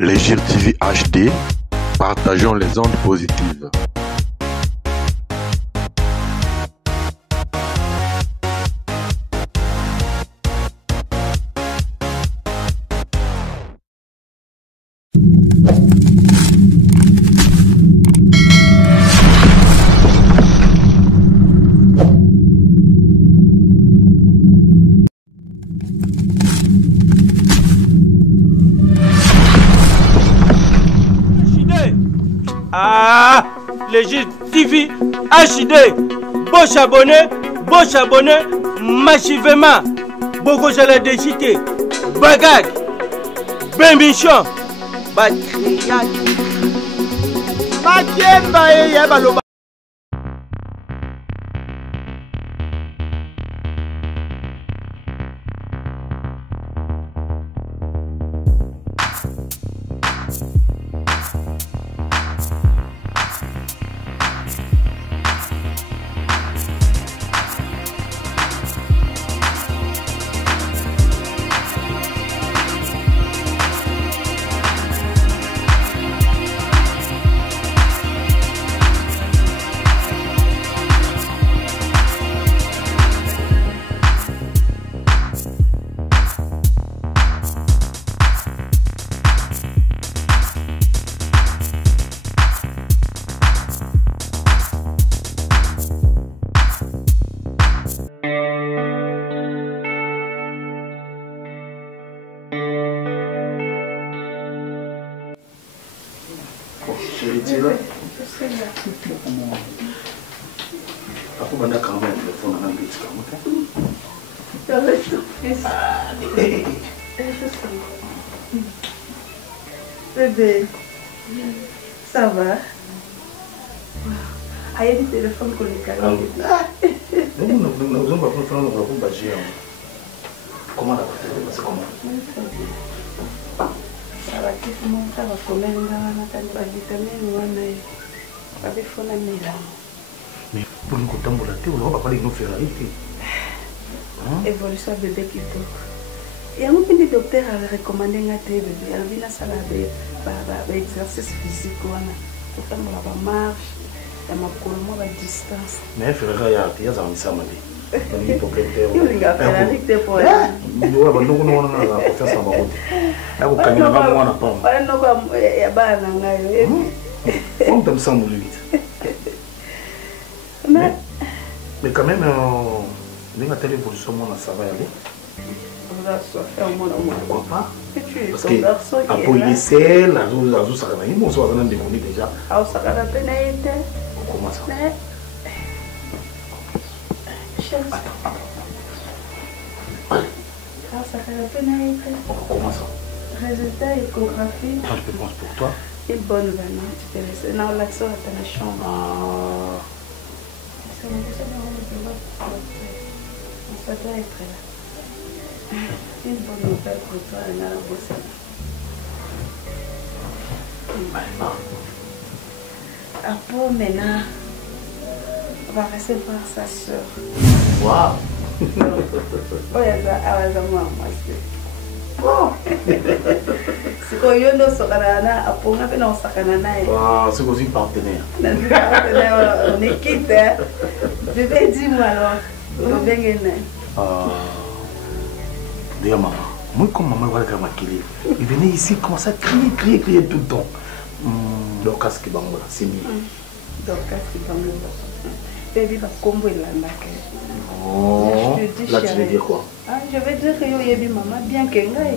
Légir TV HD, partageons les ondes positives. Ah, Légir TV HD, beau abonné, massivement, beaucoup de la décité, bagag, ben mission, bakriak, makemba et yabaloba. Aku banyak kamu yang telepon dengan bis kamu kan? Bébé, ça va? Aïe, le téléphone qu'on est calme. Nous pas faire nous baser. Comment la c'est comment? Ça va que mon ça va coller dans la tête de vitamine ou un avec fond à mila. Mais pour nous contempler on va pas parler nous faire ici. Évolution bébé qui toque. Et un peu de docteur a recommandé un thé bébé, un vina salade, exercice physique ou un autant la marche, et ma colonne à distance. Mais frère il y a ça ça mali. Il y a faire avec tes poils. Nous on a faire ça ba route. Ako kamera ba mwana pa. Wala no kwa ya bana ngayo. On t'aime ça mon lui. Mais quand même dans la télévision moi ça va aller. On va se faire Pourquoi pas? Parce que après c'est la joue ça va il m'ont on a déconné déjà. Ah ça va penaite. Comment ça? Attends. Ah ça va penaite. Comment ça? Résultat échographie. Quand je pense pour toi. Une bonne veine, tu te laisses. Non, l'accent à ta chambre. Ah. Ça doit être là. Une bonne nouvelle pour toi, elle a la bosse. Après, maintenant, on va recevoir sa soeur. Waouh! Oh, il y a moi, bon. C'est quoi, il y a un socarana, après, on a fait un socarana. Ah, c'est aussi partenaire. On est quitte, hein. Je vais dire, moi, alors, on va bien. D'ailleurs, maman, moi, comme maman, voilà, il venait ici, commençait à crier tout le temps. Donc, qu'est-ce qui va me c'est mieux. Donc, qu'est-ce qui va me baby va combo il a oh, là tu veux dire quoi? Ah, je veux dire que yo maman bien que ngai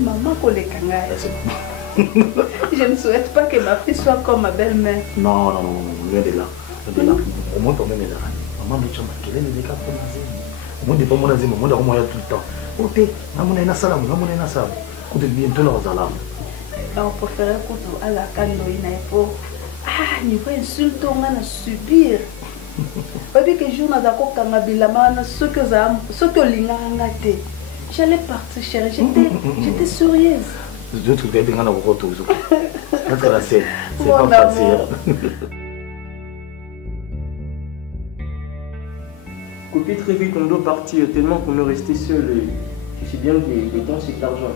maman collé kangai. Je ne souhaite pas que ma fille soit comme ma belle-mère. Non, loin de là. Au moins, quand même, maman, mais tu m'as quel est le décap pour la zone? Au moins, pas mon azim, moi, moi, tout le temps. Ok, namuna salam, namuna salam. Quand il vient tout leur salam. On préfère que à la cando il faut. Ah, il faut insulter, on a subir. Parce que je n'ai pas ce que j'allais partir, chérie. J'étais sourieuse. Je te dis que tu as un c'est pas facile. Coupez très vite, on doit partir tellement qu'on est resté seul. Je sais bien que les temps c'est de l'argent.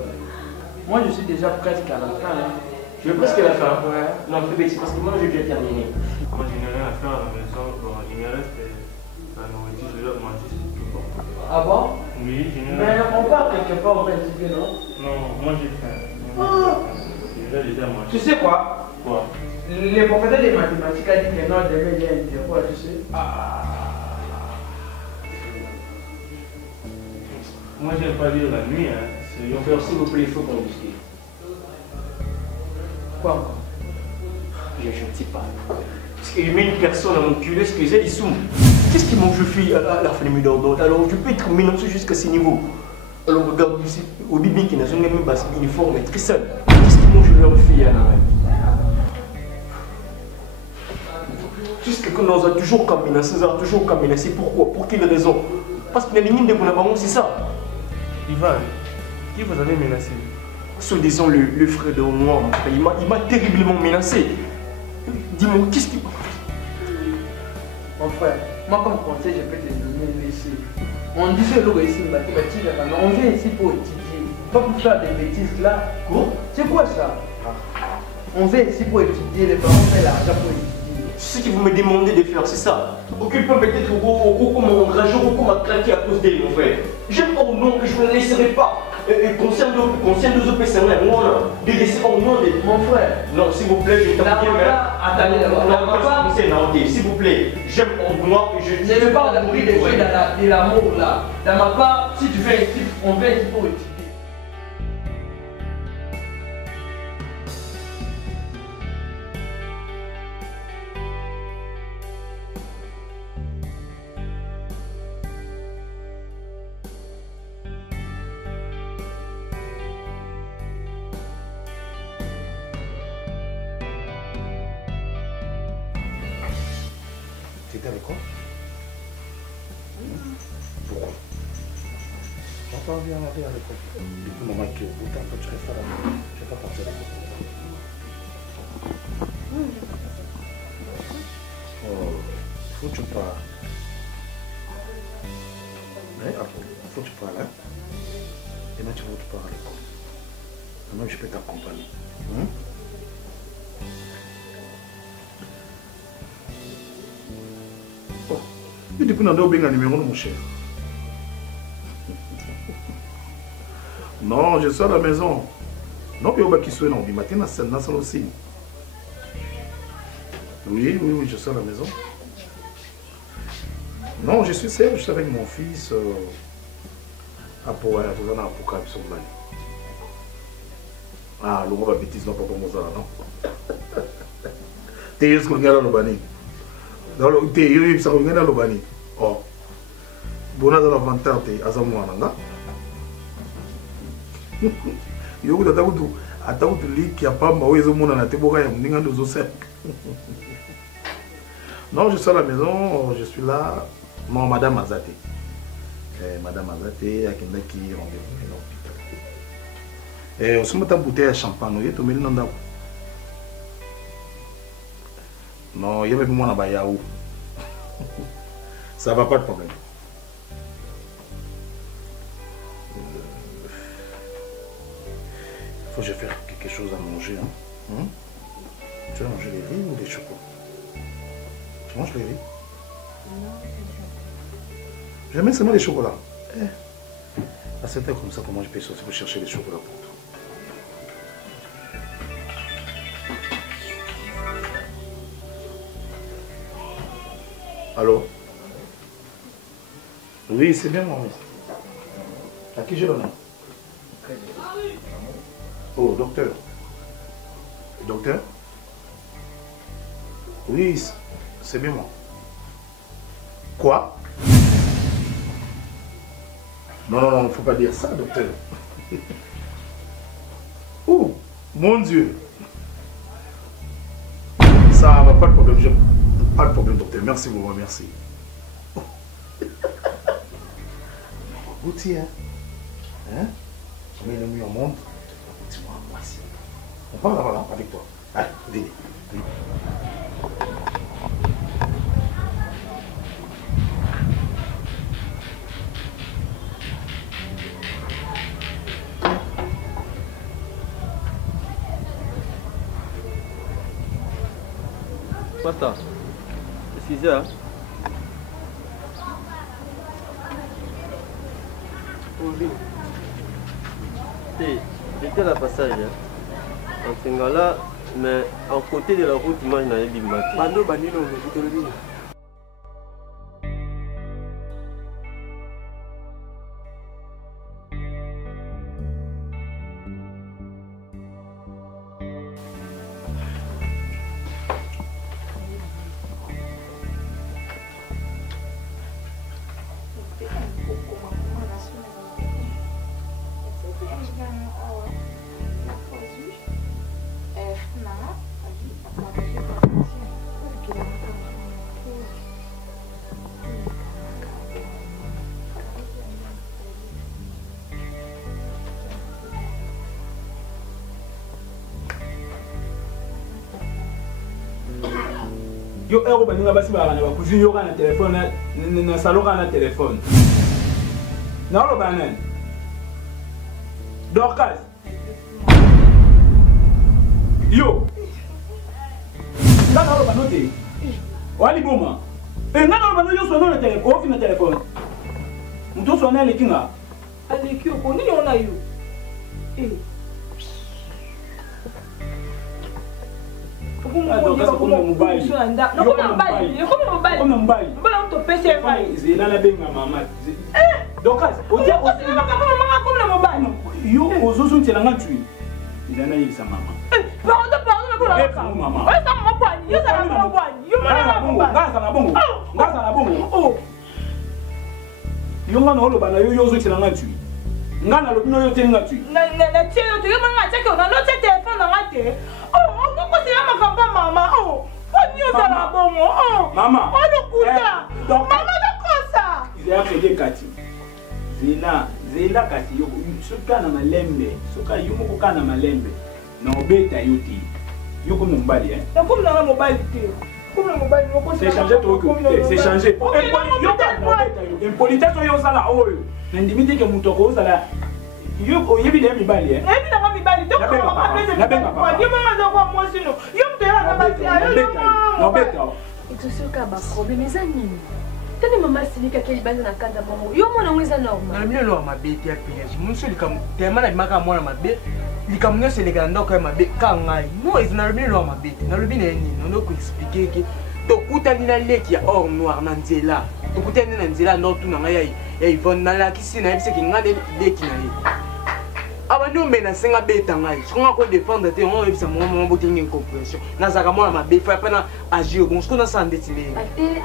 Moi, je suis déjà presque à la fin. Hein. Tu es presque à la fin? Ouais. Non, bébé, c'est parce que moi, j'ai déjà terminé. Moi, je n'ai rien à faire à la maison. Bon, il me reste la nourriture, je dois manger, c'est tout. Bon. Ah bon? Oui, je n'ai Mais rien. on part quelque part au Belgique, non? Non, moi j'ai faim. Je vais déjà manger. Tu sais quoi? Quoi? Le professeur des mathématiques a dit que non, demain il y a un interro, tu sais. Moi, je n'aime pas lire la nuit. Hein. Mon frère, s'il vous plaît, il faut qu'on discute. Quoi encore? Je ne sais pas. Parce qu'il met une personne à mon culé, ce que j'ai dit sous. Qu'est-ce qui mange je fais à la fin de d'ordre? Alors, je peux être menacé jusqu'à ce niveau. Alors, regarde ici, au bibi qui n'a jamais même pas uniforme, est très seul. Qu'est-ce qui mange leur fille à la reine? Puisque qu'on nous a toujours qu'à menacer, toujours qu'à menacer. Pourquoi? Pour quelle raison? Parce qu'il y a les mines de Bonabaron, c'est ça. Ivan, qui vous avez menacé? Soi-disant le frère de moi, il m'a terriblement menacé. Dis-moi, qu'est-ce qui... Mon frère, moi comme conseil, je peux te donner ici. On dit que l'eau ici, on vient ici pour étudier, pas pour faire des bêtises là. Quoi? C'est quoi ça? On vient ici pour étudier, les parents font l'argent pour étudier. Ce que vous me demandez de faire, c'est ça. Aucun peut peut-être comme enragé ou comme à craquer à cause d'elle, mon frère. J'aime au nom que je ne laisserai pas. Concernant nos autres personnes, de laisser au nom de Mon frère. Non, s'il vous plaît, je t'en prie. Attendez d'abord. Non, s'il vous plaît, j'aime au moi que je Je ne veux pas d'abri de jouer de l'amour là. Dans ma part, si tu fais un type, on vient ici pour étudier. T'étais avec quoi? Pourquoi? Tu n'as pas envie d'aller à l'école. Depuis le moment que autant tu restes à la maison, tu ne vas pas partir à l'école. Oh, il faut que tu parles. Mais il faut que tu parles. Hein? Demain tu vas te parler à l'école. Maintenant je peux t'accompagner. Et depuis qu'on a un numéro de mon cher. Non, je suis à la maison. Non, mais qui soit non, du matin, c'est aussi. Oui, je suis à la maison. Non, je suis seul, je suis avec mon fils. Ah, le gros bêtise, non, pas Mozart, non. T'es juste qu'on regarde le bani. Dans le thé, ça revient dans le bani. Oh. Bon, dans l'avantage, t'es à Zamouananga. Yo, attends, tu lis qu'il n'y a pas ma maison, mon anaté, non, je suis à la maison, je suis là. Non, Madame Azate. Madame Azate, il y a quelqu'un qui est rendez-vous. Et on se met à bouteille à champagne, il y a tout le monde. Non, il y a même moi là-bas, Yahoo. Ça va pas de problème. Faut que je fasse quelque chose à manger. Hein? Tu vas manger les riz ou les chocolats? Tu manges les riz? Non, j'aime seulement les chocolats. À cette heure comme ça, comment je peux sortir pour chercher les chocolats pour toi? Allô? Oui, c'est bien moi. À qui j'ai l'honneur? Oh, docteur. Docteur? Oui, c'est bien moi. Quoi? Non, il ne faut pas dire ça, docteur. Oh, mon Dieu. Ça va, pas de problème. Pas de problème, docteur. Merci beaucoup, merci. Gauthier, hein? On est le mieux au monde. Dis-moi, voici. On parle là-bas, avec toi. Allez, venez. Basta. C'est ça. J'étais à la passage. En ce là mais en côté de la route, moi je n'avais pas de Bando, Banino, je te le dis. Yo ero baninga basi ba na kuzi yo kana téléphone na salon kana téléphone. Na lo banen. Dorcas. Yo. Na lo banote. Wali boma. Na lo banote yo sono na téléphone, ofi na téléphone. Muto sona le kinga. Ale ki ko ni ona yo. Ngana lo bino yo tenga tu. Na tio tu yema ngata ko na lo te téléphone na ngate. Oh, on ko se yama kapa mama. Oh, on yo za la bongo. Oh. Mama. On lo kuta. Mama da kosa. Zia kede kati. Zina kati yo suka na malembe. Suka yumo ko kana malembe. Na obeta yuti. Yo ko mbali Na ko na mobile te. C'est changé trop que c'est changé. Impolitesse yo sala oyo. N'indimite que mutoko sala. Yo ko yebi de mi bali Ebi na mi bali. Donc on va pas laisser. Yo mama za kwa moi sino. Yo mtela na basi ayo. No beta. Et tout ce cas ba problème les amis. Tene mama silika ke libanda na kanda mongo. Yo mona ngweza normal. Na milo wa mabeti ya piège. Munso likam tema na maka mwana mabe. Likamnyo se les grands ka mabe ka ngai. No is na milo wa mabeti. Na lobi na nini? No ko expliquer que to kutani na leki ya or noir na nzela. To kutani na nzela no tu na ngai ya Yvonne na la kisi na yebise ki ngade leki na ye. Abano mena senga beta ngai. Songa ko défendre te on yebisa mo botingi incompréhension. Na zaka mo mabe fa pa na agir bon ce qu'on a sandé tile.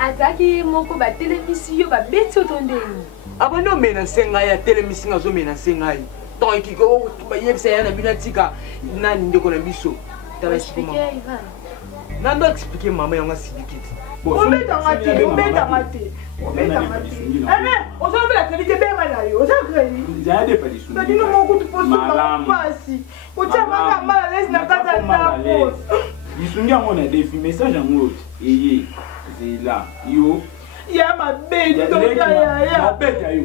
Ataki moko ba télévision ba beti otondeni. Abano mena senga ya télévision ngazo mena senga yi. Tant ki ko yebisa ya na binatika nani ndeko na biso. Tala sikoma. Nando expliquer maman yanga sidikiti. Obeta ngati. On s'en la qualité bien mal yo. Ça crédit. Zade pas disu. Ça dit nous mon coup de poste pas. O tia manga mal laisse na kata na poste. Disungi yango na défi message yango eye zela yo. Ya ma bête donc ya. Ma bête yo.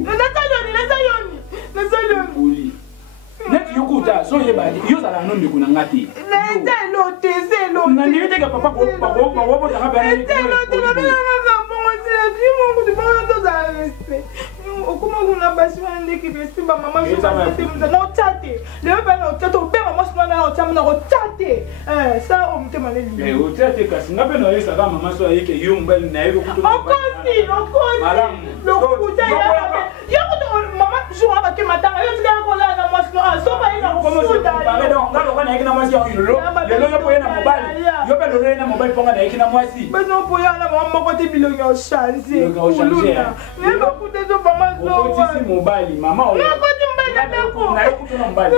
Na sayoni. Poli. Net yokuta so yeba yo sala no ndeko na ngati. Zelo. Na ndete ka papa ko ta ka ba ni. Comment on a bâti un équipe de maman je vais non tâter le ben non tâter au ben maman je m'en ai entièrement non tâter ça on me demande les au tâter kasi ngabe no yesa ka maman so yeke yo mbali na yeko kutu encore le couteau ya maman je vois pas que matin yo tu ga ko la na moi so ba ina ko ba donc ngalo kana yeke na mwasi yo lo yo po na mobile yo pe lo na mobile ponga na yeke na mwasi mais non po ya na maman ko te bilongo yo changer mais le couteau de maman so mobile mama o na ko timbele beko na yo kutu na mobile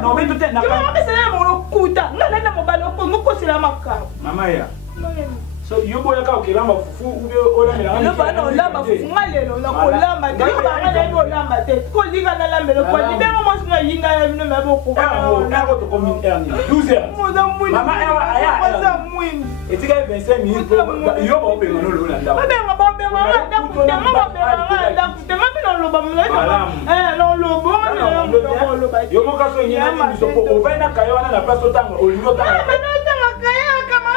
no bento te na ka pesa na mo kuta na mobile ko ngoko sila makao mama ya so yo boya ka okilamba fufu ube ola mela no ba no lamba fufu ngalelo na ko lamba te ko ba ngala no lamba te ko linga na lambelo ko ni be mo singa yinga ya no mebo ko na ko to komi erni 12h mama ewa aya za mwini etika 25 minutes yo ba obe ngano lo landa ba benga ba be ma da ku te ma ba be ma da ku te ma bi no lo ba mle no lo bo no lo ba yo mo ka so nyina ni so ko ovena kayo na place otanga olingo tanga ba no tanga kaya kama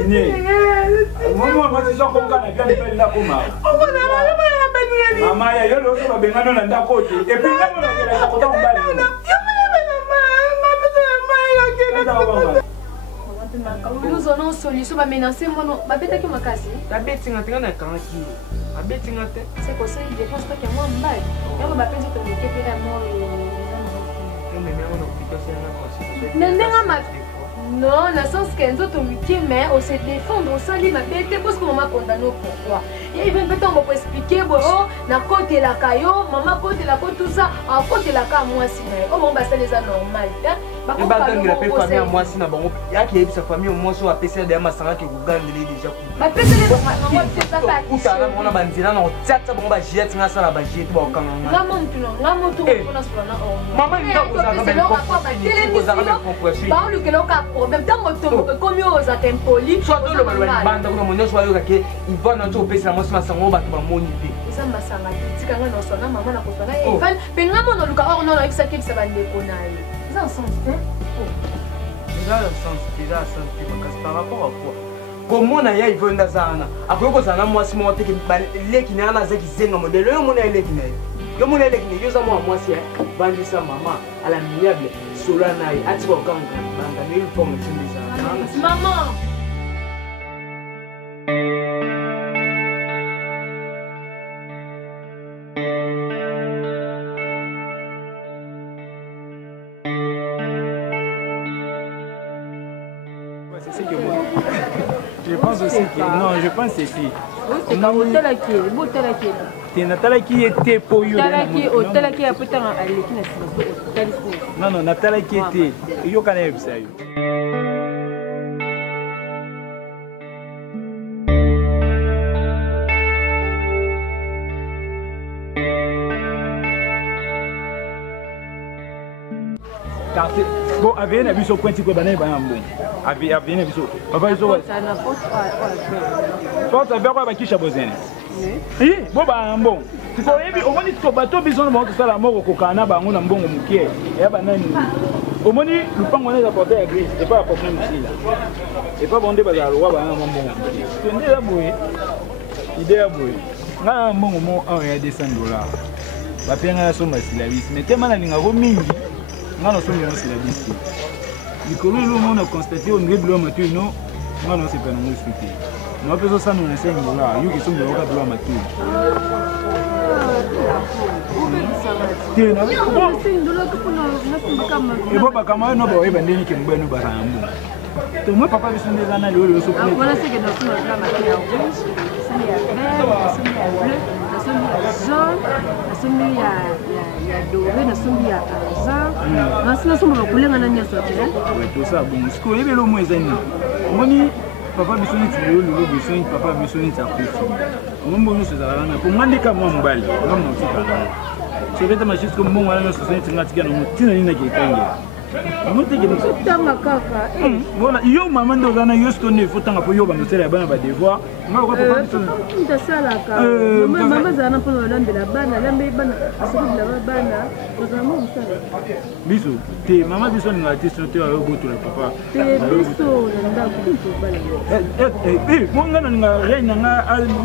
terminé. Moi, c'est ça qu'on gagne bien de la coma. Maman, il y a l'autre qui va bien dans la côté. Et puis, là, on a la côte en bas. Nous avons une solution pour menacer mon nom. Ma bête qui m'a cassé. La bête, c'est un train de tranquille. La bête, c'est un train. C'est pour ça qu'il dépense pas qu'il y a moins de balles. Il y a un baptême qui est vraiment. Non, dans le sens que nous autres, mais on se défend, on s'allie, mais parce que maman condamne pourquoi. Il vient peut-être pour expliquer, oh, na côté la caillou, maman côté la côté tout ça, à côté la caillou, moi si, oh, bon, bah, c'est les anormal. Et bah, donc, il a fait famille à moi si, bon, il y a qui a sa famille au moins sur la PC de Massara qui vous gagne déjà. Ma PC de Massara, c'est pas où ça, on a bandé là, on tient ça, bon, bah, j'ai ça, la baguette, bon, quand même. Maman, tout le monde, maman, il a vous problème tant que comme aux atteintes poli soit dans le banda comme mon soit yo que il va dans tout pesa mo sama sango ba to moni pe ça m'a sanga tika nga no sona maman na kosana e van penga mo no luka or no na kisa kisa bande konaye ça sens déjà parce que par rapport à quoi comment na ya il veut ndazana akoyo zana moi si mo te ke leki na na zaki zenga modelo yo mo na leki na yo mo na leki na yo za moi si bandi sa maman à la miable solana et ati ko kanga banga ni forme tindisa maman je pense aussi que non, je pense que si. C'est quand hôtel à qui est, hôtel à qui est. Tu n'as qui était pour you. Hôtel à qui a peut-être à l'équipe nationale. Non, non, Nathalie qui était. Yo connais ça. Bon, avait un avis au point de vue de avait un avis au papa iso ça n'a pas toi tu vas pas qui chabozene oui bon bah bon tu peux on dit que bateau besoin de ça la mort ko kana bango na mbongo mukie ya banani au moni le pan on est apporté à église et pas apporter ici là et pas bonder bazar wa ba mbongo tu ndé la boye idée ya boye nga mbongo mo on ya $200 ba penga so masilabis mais tellement na linga ko mingi nga no so mi masilabis likolo lo mo na constater on ngeblo matu no nga no se pena mo suite no peso ça no na $5 yuki so mi ka dola matu tena e bo ba kama no ba e ba ndeni ke mbeno ba rambo to mo papa biso ndeza na lo so ko voilà c'est que dans le drama il y a rouge ça il y a vert ça il y a bleu ça il y a jaune ça il y a doré ça il y a argent na sina somo ba kulenga na nyaso te ouais tout ça bon ce ko ebelo mo ezani moni papa biso ni tilo lo biso ni papa biso ni takuti ngombo no sezala na ko ngandika mo mbali ngombo tika c'est vraiment juste comme mon wala no société ngatika no tina ni na ke kangia tanga kaka voilà yo maman ndozana yo stone fotanga po yo ba nosela bana ba devoir ngalo ko papa nta sala ka mama zana po lambe la bana lambe bana asobi la bana ozana mo msala biso te mama biso nga artiste te yo go to la papa te biso nda ko bala mo ngana nga reina nga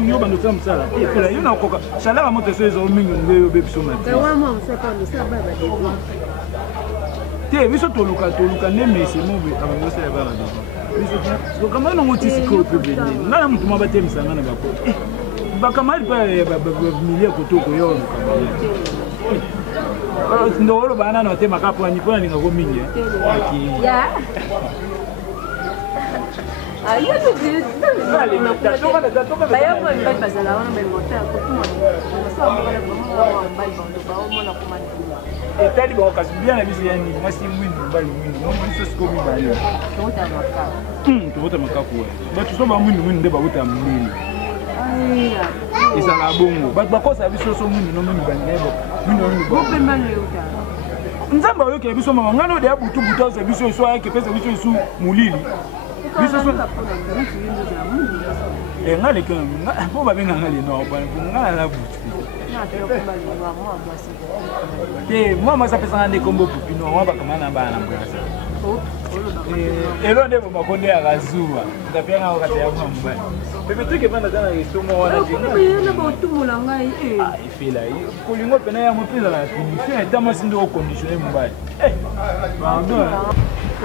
yo ba nosela msala e pela yo na koka shala mo te so ezo mingi ngo be biso mati wa mo msaka nosela baba devoir te biso toluka ne mesi mo be abangosa ya bana do biso ko kama no ngotisi ko problem ngana mtu mabate msangana bako bakamali pa milia kotoko yo kama ndoro bana no te makapo ni pona ninga ko mingi ya ayo to dire na baya ko mbali bazala wana mbali mota ko tuma so mo bala ko mo mbali bondo ba mo na ko mani etali ba kasi bien na biso yani mwasi mwindu mbali mwindu mo biso siko mi bali to vota makapo ba tu so ba mwindu nde ba vota mbili aya isala bongo ba kosa biso so mwindu no mwindu bali nebo mwindu go pe mani uta nzamba yo ke biso mama ngano de abutu buta biso so ya ke pesa biso su mulili biso so ngale ke bo ba benga ngale no ba ngala la butu te moi ça fait ça des combos pour pino on va comment na ba na mbasa elo nde makonde ya kazuwa ndapianga wakati ya mamba pepe tuke banda kana isomo wana yena ba otumula ngai ifila kulingo pena ya mopila la finition etama sindo o conditionner mbali pardon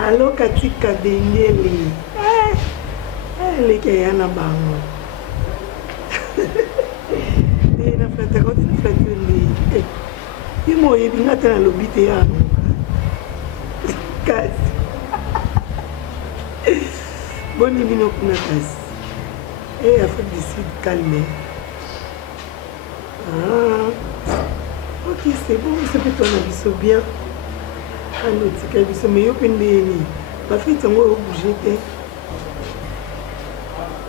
allo katika dengele leke yana bango na flata ko na flata ni imo yebinga tana lobite ya kasi boni bino kuna kasi Afrique du Sud calme. Ok, c'est bon, c'est plutôt un abisso bien. Un autre abisso, mais yo pendeni. Ma fille t'en va bouger.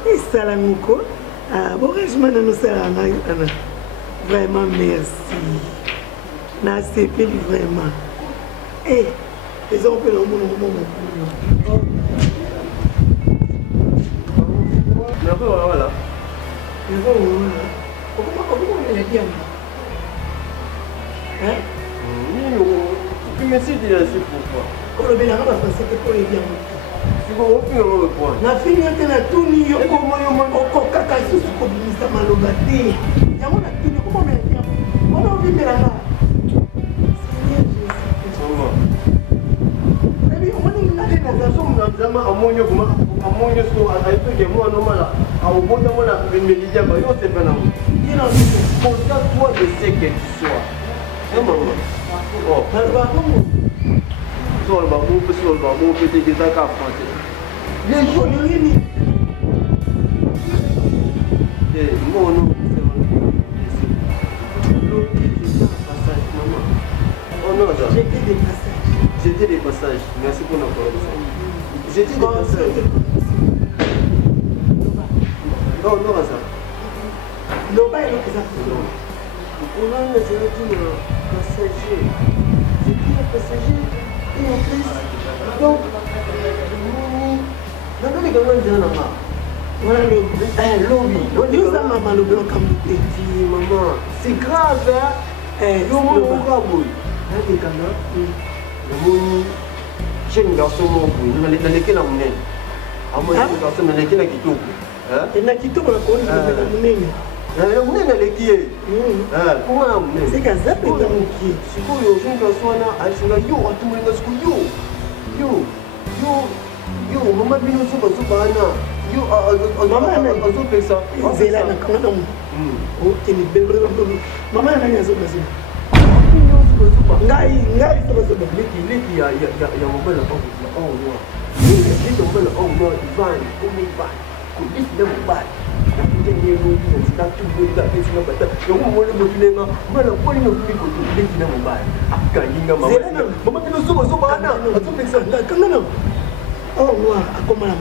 Et ça la mouko. Bon, je m'en ai vraiment merci. Na c'est vraiment. Eh, les hommes peuvent le Mais après, voilà. Comment on est bien? Hein? Mais si tu es assis pourquoi? Quand le bénin va passer, pour les bien. C'est bon, on peut le point. La fille est tout nu, au coca, sous comme ça, malobati. Il y a mon actu, comment on est bien? On a envie de la main. Amonyo so aitoke mwana mala aubonda mwana bimelidia ba yote bana ina konta toi de ce que tu sois maman oh ba como so ba mo pe so ba mo pe te ta ka fante les jours ni mono j'étais des passages merci pour la parole. J'étais des passages. Non, non, ça. Non, pas le passage. On a un passager. J'étais un passager et en plus. Donc, dans les gamins de Nana. Voilà le lobby. Nous avons maman le blanc comme tu dis, maman. C'est grave, hein? Le monde est grave. Là, des gamins. Le monde. J'ai un garçon mon bout, dans lequel on est. À moi, j'ai un garçon dans lequel on est. Et n'a quitté pour la conne, on est. On est dans l'équipe. Comment on est? C'est qu'à ça, on est dans l'équipe. Si vous avez un garçon là, je suis là, yo, à tout le monde, yo, maman, bien sûr, parce que yo, maman, on fait ça. C'est là, quand on oh, tu es belle, maman, elle a un garçon. Ngai soba leki ya mobile pas oh no leki mobile oh no Ivan ko dis mobile na kuje ni no sika tu boga pesi na bata yo mo le motulenga mala ko ni no ko leki na mobile akalinga mama tino soba ana atumbe sana kangana oh no akoma na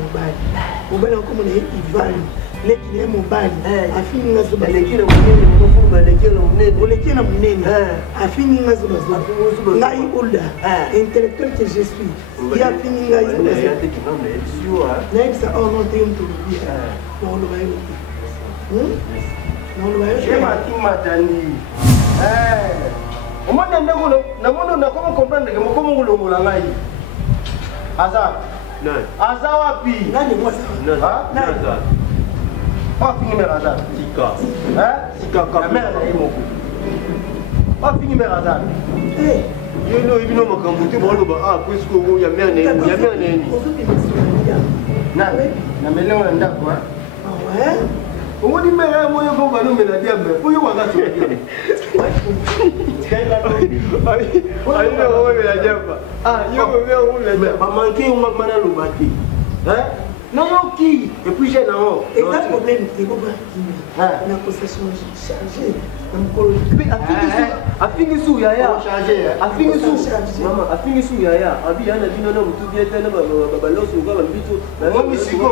mobile akoma na Ivan leki na mobile afini nga soba leki na munene mfumba leki na munene leki na munene afini nga soba ngai ulda intellectuel que je suis il a fini nga soba ngai ça oh non tu me dis non le bail non le bail je m'attends matani au moins na mono na comment comprendre que comment ngulongola ngai aza non aza wapi nani moi ça non pas fini mes radars. Tika. Hein? Tika comme la mère est mon coup. Pas fini mes radars. Eh. You know, even though my computer, ah, parce que vous y a mère né, y a mère né. Na mele on anda quoi? Ah ouais. On dit mère moi yo ko balu me la dia me. Pour yo wanga so dia. Aïe, on me la dia pas. Ah, yo me la dia. Pas manquer on m'a na lobati. Hein? Non, qui? Et puis j'ai non. Et ça problème, c'est quoi? La possession chargée. Afini sou yaya. Afini sou. Maman, afini sou yaya. Abi yana bino na mutu bien tena ba loso ko ba bitu. Moni siko.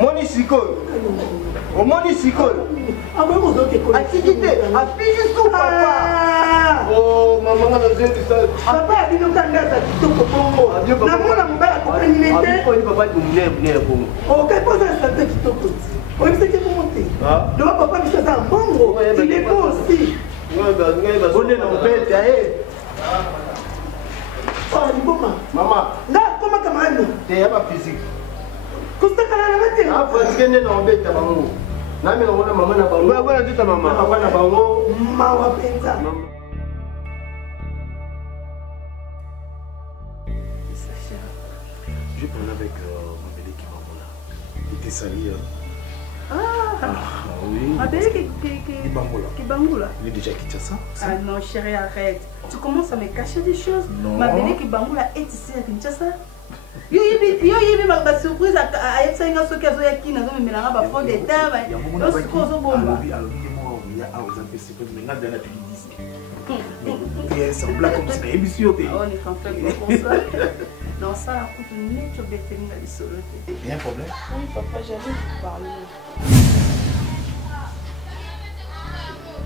Moni siko. Moni siko. Ah ouais, on doit te connaître. Atikite, afini sou papa. Oh, maman na zetu ça. Papa bino kanga za kitoko bongo. Na mona mbala ko prenilete. Abi ko ni papa dumne bongo. Oh, quel pose ça te kitoko. Oui, c'est qui pour monter. Le papa dit ça en bongo. Il est beau aussi. On est dans le bête, oh, il est beau, maman. Maman. Là, te ya ba physique kosakana na bate pratique nde na obeta bango nami naona mama na bango wana tuta mama papa na bango mawa mpenza Je parlais avec Mabele Kibangola. Il était sali. Oui. Mabele Kibangola. Il est déjà quitté ça. Ah non, chérie, arrête. Tu commences à me cacher des choses. Non. Mabele Kibangola est ici à Kinshasa. Yo yebi ba surprise a yetsa nga soki azo yaki na zo memelanga ba front d'état ba. Yo siko zo bomba. Alors lui moi on y a aux anticipés mais là dans la publicité. Et ça blague comme ça émission. On est en fait pour ça. Non, ça la coûte une nette au béteni dans les solos. Il y a un problème? Oui, papa, j'allais vous parler.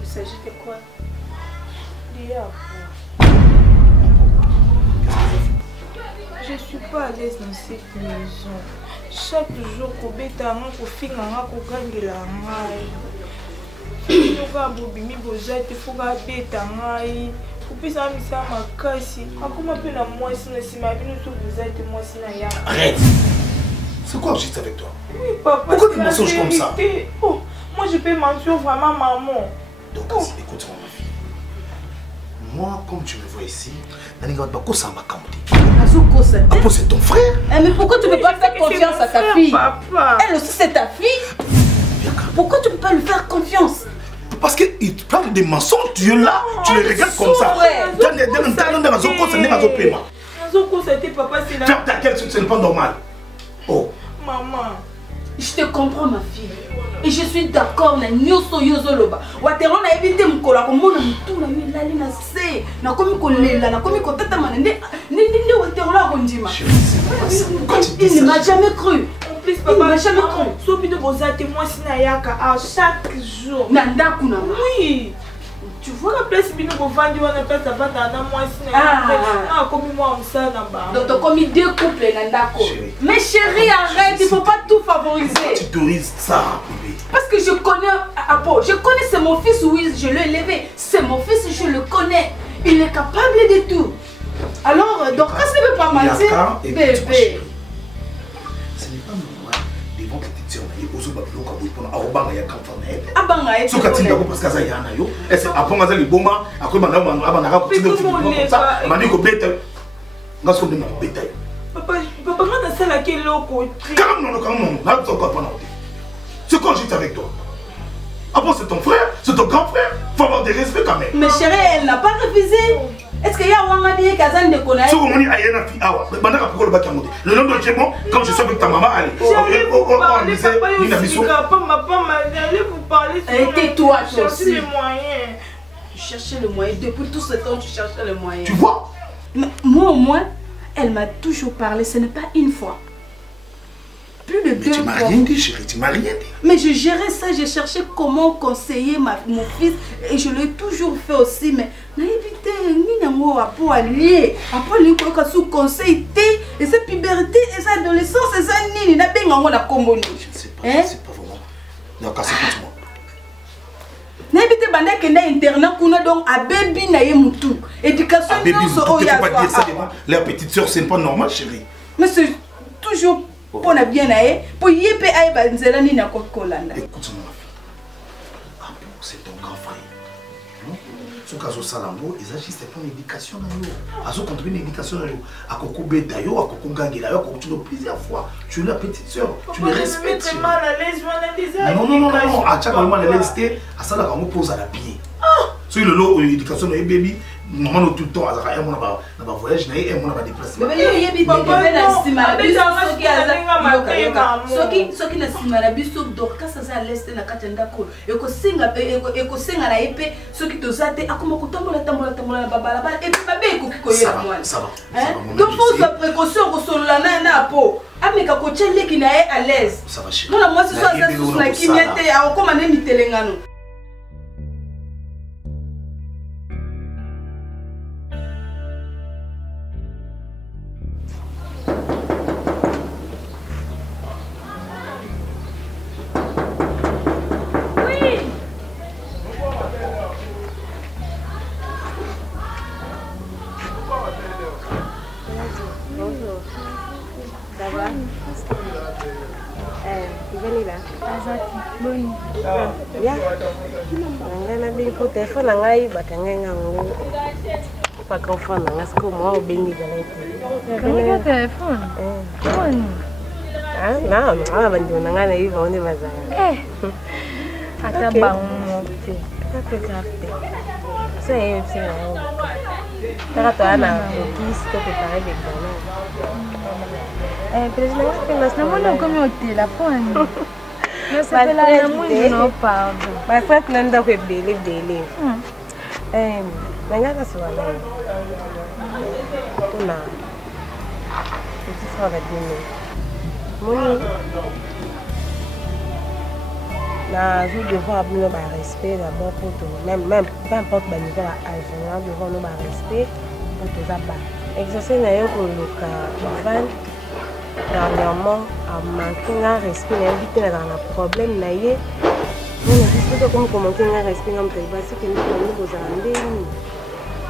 Il s'agit de quoi? D'hier. Je ne suis pas à l'aise dans cette maison. Chaque jour, Kobetanga, Kofinganga, Kogangelanga. Yoga Bobimi Bozate, Foga Betanga. Arrête! C'est quoi juste avec toi? Oui, papa. Pourquoi tu mensonges comme ça? Oh, moi je peux mentir vraiment maman. Donc, écoute-moi ma fille. Moi, comme tu me vois ici, c'est ton frère. Mais pourquoi tu ne peux pas faire confiance à ta fille? Papa. Elle aussi c'est ta fille. Pourquoi tu ne peux pas lui faire confiance? Parce qu'il te parle des mensonges, tu es là, tu les regardes comme ça. Ferme ta gueule, ce n'est pas normal. Oh. Maman. Je te comprends ma fille. Et je suis d'accord na nyoso yozoloba. Watero na évité mkola ko mona mutu na mi lali na se. Na komi ko lela, na komi ko tata manende. Nindi watero la kondima. Il ne m'a jamais cru. Please, papa, il m'a jamais cru. Sopi de vos témoins sinayaka à chaque jour. Nanda kuna. Oui. Tu vois la place bino ko vandi wana place avant dans moi sinayaka. Ah, comme moi on ça là-bas. Donc comme deux couples nandako. Mais chérie, arrête, il faut pas tout favoriser. Tu autorises ça, bébé. Parce que je connais Apo, je connais c'est mon fils, oui, je l'ai élevé. C'est mon fils, je le connais. Il est capable de tout. Alors, donc quand ça ne veut pas mentir, bébé. Ce n'est pas normal devant que tu tiens aux autres babylons quand vous prenez à Obama et à Canton. Abanga, ce que tu as parce que ça y a nayo. Et c'est après moi les bomba, après moi Abana pour te comme ça. Mani ko bête. Ngas ko dina bête. Papa, quand ça là quel loco. Calme non, calme non. Là tu vas pas noter. C'est quand j'étais avec toi. Après c'est ton frère, c'est ton grand frère. Faut avoir des respects quand même. Mais chérie, elle n'a pas refusé. Est-ce qu'il y a un dit Kazan de Konaï? Si vous m'avez dit Ayana fi awa, pendant que pourquoi le bac a monté. Le nom de Djemon, quand je suis avec ta maman, allez. J'allais vous parler, papa, j'allais vous parler. Tais-toi, toi aussi. Les moyens. Tu cherchais le moyen. Depuis tout ce temps, tu cherchais le moyen. Tu vois? Moi au moins, elle m'a toujours parlé. Ce n'est pas une fois. Plus de 2 fois. Tu m'as rien dit, chérie, tu m'as rien dit. Mais je gérais ça, j'ai cherché comment conseiller mon fils et je l'ai toujours fait aussi. Mais naïveté, ni n'amour à pour allier, à pour lui sous conseil, et sa puberté, et sa adolescence, et sa nini, n'a bien en la comboni. Je ne sais pas, je ne sais pas vraiment. Donc, écoute-moi. Naïveté, banda kenda internat, kuna donc à baby na yemutu. Éducation, non, tu ne peux pas dire ça devant leur petite soeur, c'est pas normal, chérie. Mais c'est toujours. Pour na bien aé pour yépe aé banzela ni na kokolanda. Écoute-moi ma fille. Ah bon, c'est ton grand frère. Ce cas au salambo, ils agissent pour l'éducation dans nous. Azo contribuer l'éducation dans nous. À Koko Betayo, à Koko Gangela, à Koko tu plusieurs fois. Tu es la petite sœur, tu les respectes. Tu mal à l'aise, non. À chaque moment à l'aise, à ça là on pose à la pied. Si le lot l'éducation est baby. Normalement tout le temps azaka mon na voyage na mon na déplacement. Mais yo yebi papa na sima na biso soki na sima na biso dorka ça à l'est na katenda ko eko senga na epe soki tozate akoma kutambola na babala et puis babe ekoki koyela mwana. Ça va. Donc faut sa précaution ko solola na po ameka ko tchele ki na à l'aise. Ça va chérie. Mona moi ce soir ça sous na kimiete akoma na mitelengano. Oui. Bien. Nanga bien pour téléphone ngai bakanga ngango. Pas comprendre nanga ce que moi au bengi dans Comment téléphone? Ah, non, ah bandi nanga na hivi on bazanga. Ata bango te. Café. C'est Tara toi na okis te préparer des bananes. Président, namoni okomi au téléphone. Nasepela namoni no pardon. My friend nanda ko ebele. Nanga kaswa na. Kuna. Petit frère va dîner. Moni. Na je devoir avoir un respect d'abord pour tout. Même peu importe le niveau d'âge, on doit avoir un respect pour tout ça. Exercer d'ailleurs pour le cas dernièrement a manqué un respect, invité dans un problème naïe. On a discuté comme commenter un respect dans le pays. C'est que nous avons besoin de nous.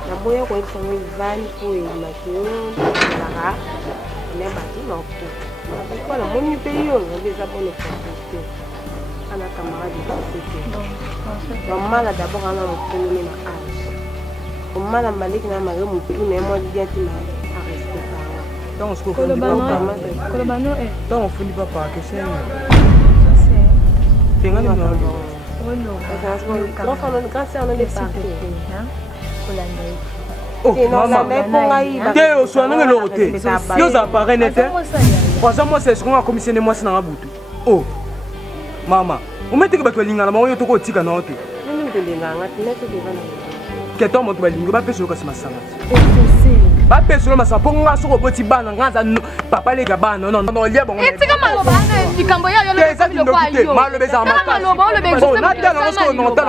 La moyenne qu'on fait une vanne pour le maquillage, Lara, on est battu dans tout. Pourquoi le monde du pays on a des abonnés pour à la camarade de société. Maman là d'abord on a obtenu une âge. Maman la malik n'a pas eu tout mais moi bien tu m'as arrêté par. Donc ce qu'on fait donc on finit pas par que c'est. C'est un nom. Oh, maman. T'es au soin de l'autre. Yo appareil n'était. 3 mois c'est ce qu'on a commissionné moi c'est dans la boutique. Oh. Mama, vous mettez que vous avez un peu de temps pour vous. Que toi, tu vas vous pas faire ce que c'est. Pas faire ce que c'est. Pour moi, sur le petit ban, papa les gars, non, non, non, il y a bon. Et tu comme le ban, du Camboya, il y a le quoi. Mal le baiser en matin.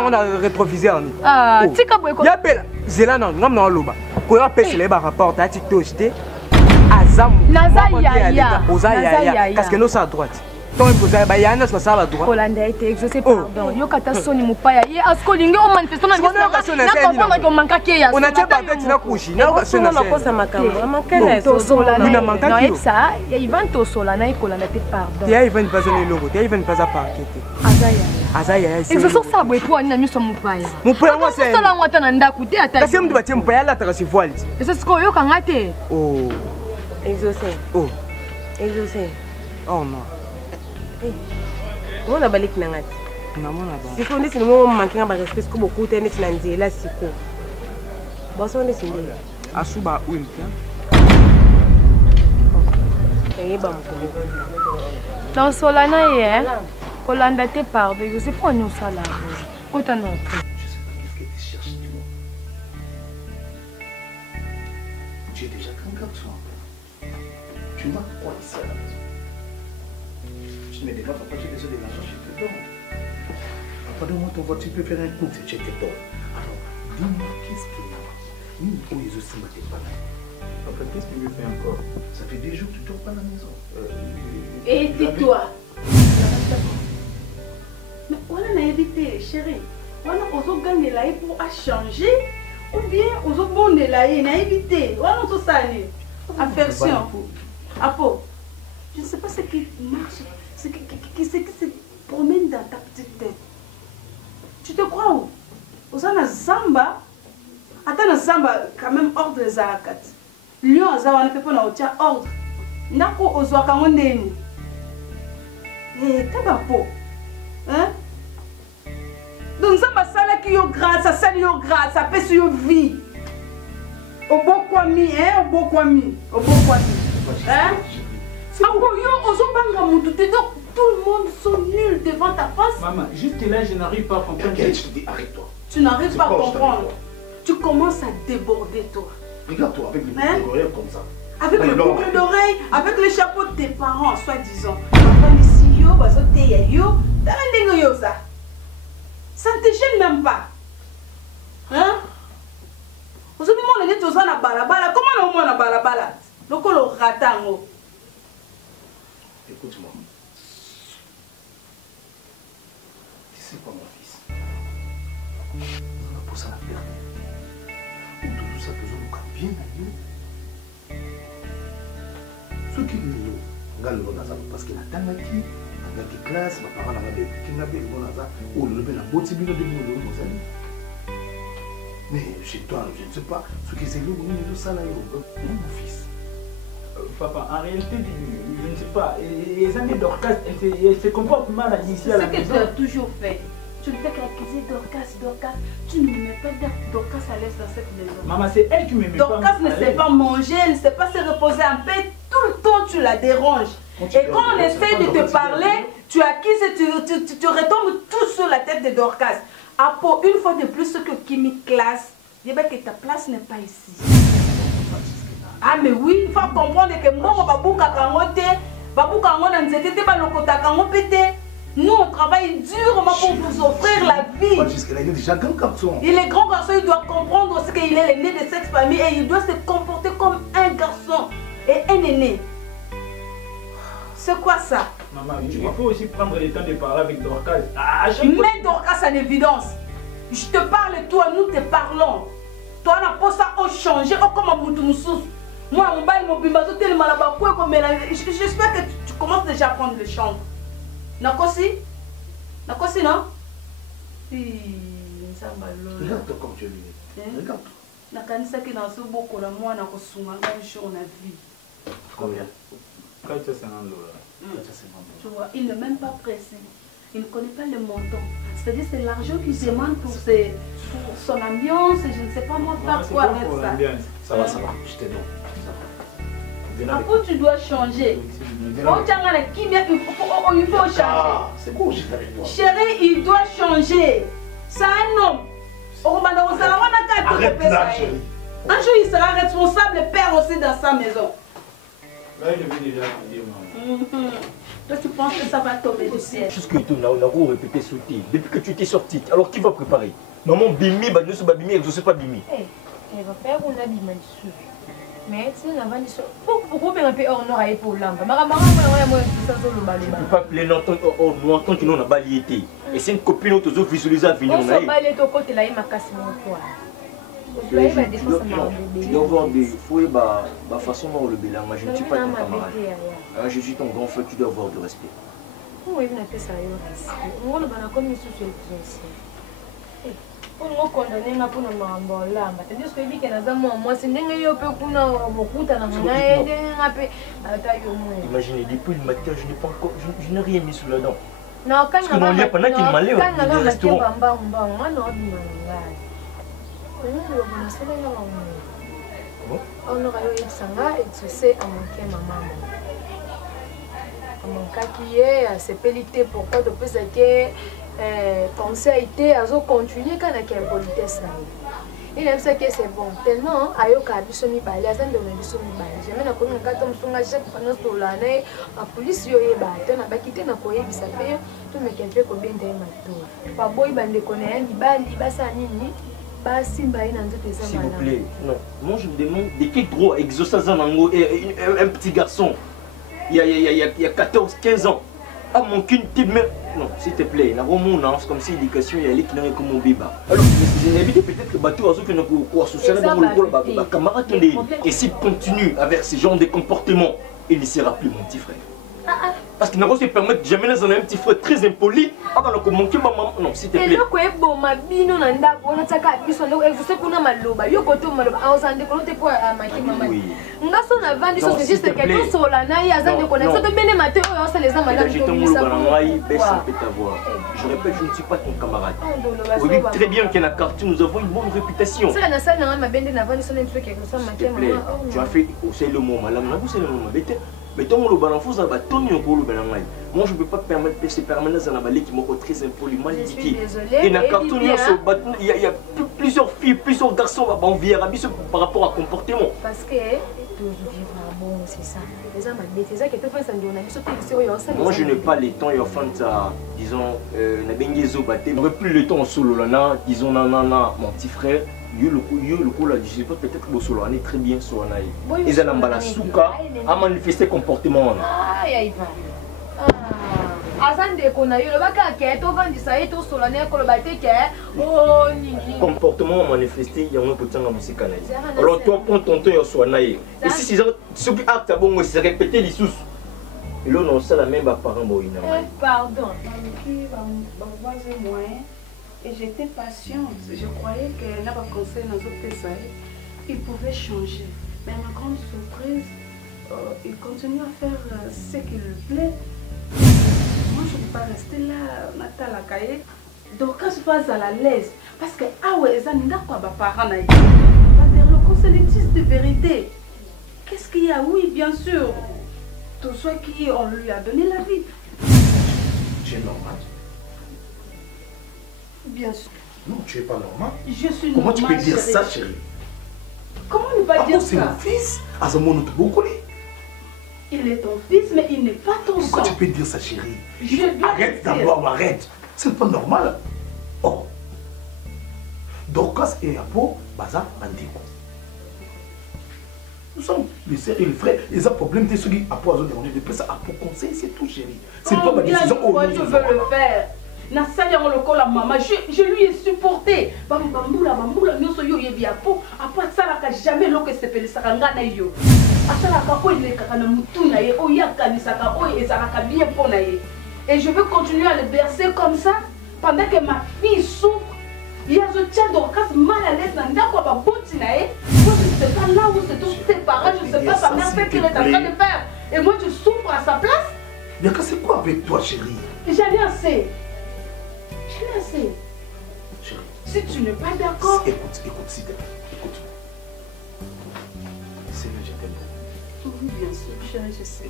On a rétroviseur. Ah, tu comme quoi. Il y a belle. Zéla non, non, non, loba. Quand on pèse les rapports, t'as TikTok, j'étais. Azam. Nazaya. Ozaya. Parce que nous sommes à droite. Donc vous avez bien ça ça va droit. Hollande a été exaucé pardon. Yo kata soni mupaya. Ye askolingi o manifestation na na ko manka ke ya. On a teba bête na kushi. Na ko sona na ko sa makambo. Makana to sola na manka ki. Ça, il va to sola na ikolanda te pardon. Ya il va ne pas le logo. Ya il va ne pas parqueter. Azaya. Exauce ça boy pour na miso mupaya. Mupaya moi c'est. Ça la ngata na ndaku te ata. Kasi mtu batie mupaya la taka si voile. C'est ce ko yo kangate. Oh. Exaucé. Oh. Exaucé. Oh non. On a balik nangat. Si on est sinon on manque un respect que beaucoup de gens n'ont là siko. Bon ça on est sinon. Asuba où il dans Solana hier, Colanda te parle, je sais pas nous ça là. Autant non. Tu es déjà qu'un garçon. Tu m'as quoi ça? Mais déjà, papa, tu es de l'argent, je te donne. Papa, donne-moi ton voiture, tu peux faire un coup, je te donne. Alors, dis-moi, qu'est-ce que nous, où les aussi ne pas là? Papa, qu'est-ce que tu me fais encore? Ça fait des jours que tu ne dors pas à la maison. Et tais-toi. Mais on a évité, chérie. On a gagné là pour changer. Ou bien on a gagné là et on a évité. On a tout ça. Affection. Apo. Je ne sais pas ce qui marche. Ce qui se promène dans ta petite tête. Tu te crois où? Aux gens Zamba. Attends, Zamba, quand même ordre les Arakat. Lion, Zamba, ne fait pas ordre. Nako, aux Ouakamondeni. Eh, t'es pas beau. Hein? Donc, Zamba, ça là qui est grâce, ça sert yo grâce, ça fait sur vie. Au beau kwami, hein? Au beau kwami. Au beau kwami. Hein? Tout le monde sont nuls devant ta face. Maman, juste là, je n'arrive pas à comprendre. Je te dis, arrête-toi. Tu n'arrives pas à comprendre. Tu commences à déborder, toi. Regarde-toi avec le boucle d'oreille comme ça. Avec le boucle d'oreille, avec le chapeau de tes parents, soi-disant. Papa, ici, yo, yo, ça ne te gêne même pas. Hein? Aujourd'hui, on est tous en balabala. Comment on a balabala? Donc, on le ratango. Écoute-moi. Tu sais quoi, mon fils? On a pour ça la perte. Ou tout ça, toujours nous bien d'ailleurs. Ce qui nous, parce qu'il a tant qui, dans tes classes, ma parents n'avaient pas qui n'avaient pas ça, ou le bien la beauté bien de nous. Mais chez toi, je ne sais pas ce qui s'est dit, nous ça là, mon fils. Papa, en réalité, je ne sais pas, les amis Dorcas, elles se comportent mal ici à la maison. C'est ce que tu as toujours fait. Tu ne fais qu'accuser Dorcas. Tu ne me mets pas Dorcas à l'aise dans cette maison. Maman, c'est elle qui me met Dorcas pas ne sait pas manger, elle ne sait pas se reposer en paix. Tout le temps, tu la déranges. Et quand on essaie de te parler, tu acquises et tu retombes tout sur la tête de Dorcas. Pour une fois de plus, ce que Kimi classe, je dis que ta place n'est pas ici. Ah mais oui, il faut comprendre que moi, nous on travaille dur pour vous offrir la vie. Il est grand garçon, il doit comprendre aussi qu'il est l'aîné de cette famille et il doit se comporter comme un garçon et un aîné. C'est quoi ça? Maman, il faut aussi prendre le temps de parler avec Dorcas. Mets Dorcas en évidence. Je te parle toi, nous te parlons. Toi, on n'a pas ça au changer, comme un moutoumoussous. Moi, on va me tellement j'espère que tu commences déjà à prendre le chant. Nakosi? Nakosi, non? Regarde-toi comme tu es venu. Regarde-toi. Nakanisa qui dans ce beau qu'on a moi, Nakosuma, un jour on a vu. Combien? 450 $. Tu vois, il n'est même pas pressé. Il ne connaît pas le montant. C'est-à-dire c'est l'argent qu'il demande pour son ambiance, je ne sais pas moi faire quoi avec ça. Ça va, je te donne. Après tu dois changer. Il faut changer. C'est quoi je t'avais dit? Chérie, il doit changer. C'est un homme. Arrête là, chérie. Un jour il sera responsable, père aussi dans sa maison. Là, je vais déjà te dire, maman. Toi, tu penses que ça va tomber du ciel? Jusque tout, on a répété sauter. Depuis que tu étais sorti, alors qui va préparer? Maman, Bimi, bah, nous Bimi, exaucez pas Bimi. Elle va faire un habillement dessus. Mais tu sais, avant de se. Pourquoi on peut on aura pour l'âme? Tu peux pas plaire tant que nous on a balayé. Et c'est une copine où tu as visualisé à venir. On s'en balayé au côté là, il m'a cassé mon toit. Tu dois voir des fois, la façon dont le bilan, je ne suis pas ton camarade. Je suis ton grand frère, tu dois avoir du respect. Oui, mais c'est ça, il y a un respect. On va comme une société. On va condamner pour nous là. C'est-à-dire que moi, c'est une imaginez, depuis le matin, je n'ai rien mis sous la dent. Non, quand il m'a l'air, pendant qu'il m'a l'air, il est restaurant. On aura eu ça et tu sais, à manquer maman. À mon cas qui est, c'est pelleté pourquoi depuis que conseil était à continuer quand il y a une politesse. Il aime ça que c'est bon. Tellement, ayoka bisomi balé, azan de bisomi balé. Jamais na komi ngata msunga chaque pendant ce temps-là, la police yo yeba, tena bakité na koye bisape, tout me kelpe ko bende mato. Pa boy bande connaît libali basa nini. S'il vous plaît, non. Moi je me demande de quel droit exaucer Zanango et un petit garçon il y a 14-15 ans a manqué une petite mère. Non, s'il te plaît, la romance comme si l'éducation il y a qui n'a comme mon bébé. Alors je n'invite peut-être que bateau azou que nous quoi social dans le camarade et s'il continue avec ce genre de comportement, il ne sera plus mon petit frère. Parce qu'il n'a pas se permettre jamais dans un petit frère très impoli. Avant de manquer maman, non, s'il te plaît. Et bon, ma bino nanda, on a taka biso no exaucer kuna maloba. Yo koto maloba, azande kote pour manquer maman. Ngaso na vandi so c'est juste quelque chose là na ya azande kote. So to bene maté o ça les amana je te moule banangai, baisse un peu ta voix. Je répète, je ne suis pas ton camarade. Vous dites très bien qu'il y a carton, nous avons une bonne réputation. C'est la salle na ma bende na vandi so na truc quelque chose manquer maman. Tu as fait c'est le mot madame, na vous c'est le mot bête. Mais tant que le ballon fou, ça va tourner au le ballon. Moi, je ne peux pas permettre que ces permanences en avalé qui m'ont très impoliment limité. Et dans le carton, il y a plusieurs filles, plusieurs garçons à Banvière par rapport à comportement. Parce que toujours vivre bon, c'est ça. Moi, je n'ai pas le temps et enfin, disons, n'aurai plus le temps en solo là, disons, mon petit frère. Je sais pas peut-être que Bosolo est très bien sur un aïe. Ils ont un souka à manifester comportement. Comportement manifesté, il y a un peu de temps dans musique. Alors toi, prends ton temps sur un aïe. Et si ceux qui actent, bon, c'est répéter les sous. Et là, on sait la même parent Moïna. Pardon. Voisin moyen. Et j'étais patiente. Je croyais que n'a pas conseil dans autres il pouvait changer. Mais à ma grande surprise, il continue à faire ce qui lui plaît. Moi, je ne peux pas rester là, Nathalie à cahier. Donc, quand je passe à la l'aise, parce que, ah ouais, ça n'est pas parents. Le conseil de vérité. Qu'est-ce qu'il y a? Oui, bien sûr. Tout ce qui on lui a donné la vie. Tu es normal? Bien sûr. Non, tu es pas normal. Je suis Comment normal. Tu peux dire ça, chérie? Comment ne pas dire ça? C'est mon fils. À ce moment, beaucoup. Il est ton fils, mais il n'est pas ton sang. Pourquoi tu peux dire ça, chérie? Arrête d'abord, arrête. C'est pas normal. Oh. Dorcas et Apo, Baza, Mandiko. Nous sommes les sœurs et les frères. Ils ont problème de ceux qui Apo a demandé de ça. Apo conseil, c'est tout, chérie. C'est pas ma décision. Pourquoi tu veux le faire? Je lui ai supporté. Bamboula, nyoso yo yebi Apo. Apo asalaka jamais l'eau que se pele sakanga na yo. Asalaka o ile kaka na mutu na ye, o yakani saka o ezalaka bien pour na ye. Et je veux continuer à le bercer comme ça pendant que ma fille souffre. Il y a ce tien Dorcas mal à l'aise dans la quoi je ne sais pas là où c'est tous tes parents, je ne sais pas sa mère fait qu'elle est en train de faire. Et moi tu souffres à sa place. Mais c'est quoi avec toi, chérie? J'en ai assez. J'en ai assez. Chérie. Si tu n'es pas d'accord. Écoute, s'il te plaît. Écoute. C'est le je t'aime. Oui, bien sûr, chérie, je sais.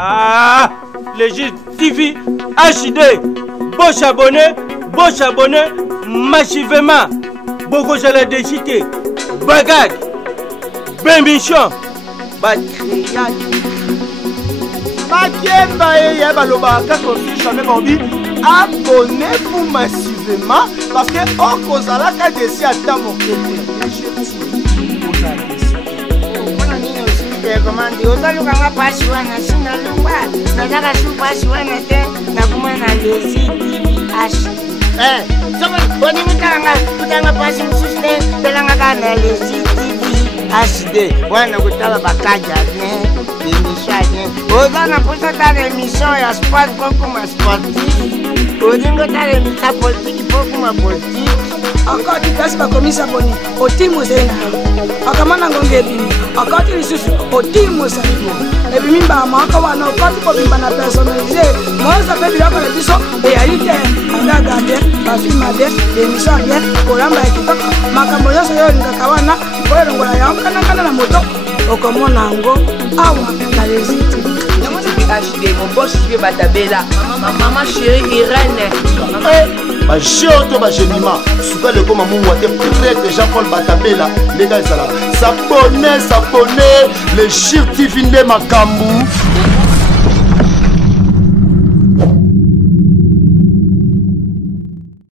Ah, Légit TV HD. Bon abonné, massivement. Beaucoup de la décité. Bagad. Bémission. Batriade. Makemba et Yabaloba, quand on dit jamais envie, abonnez-vous massivement parce que on cause à la cadence à ta Komandi otalukanga pasi wana sina lumba nataka su pasi wana te nakumana Lezi TV HD boni mutanga pasi mususu te pelanga kana Lezi TV HD wana kutala bakaja ne émission ne oza na posa tala émission ya sport pokuma sportif odingo tala émission politique pokuma politique encore tu place bakomisa boni otimu zena akamana ngonge bini akati lisusu otimu salibo ebimi ba maka wana okati ko bimba na personnaliser moza pe biloko na biso e alite agaga bien ba film bien émission bien kolamba ekitoko makambo yoso yo ngaka wana boyo ngola ya kana na moto okomona ngo awa na Lezi TV HD mon boss je batabela maman chérie Irène ma chioto ba génima suka le koma mungu ate prêtre Jean-Paul Batabela les gars ça s'abonner les Chir TV nde makambu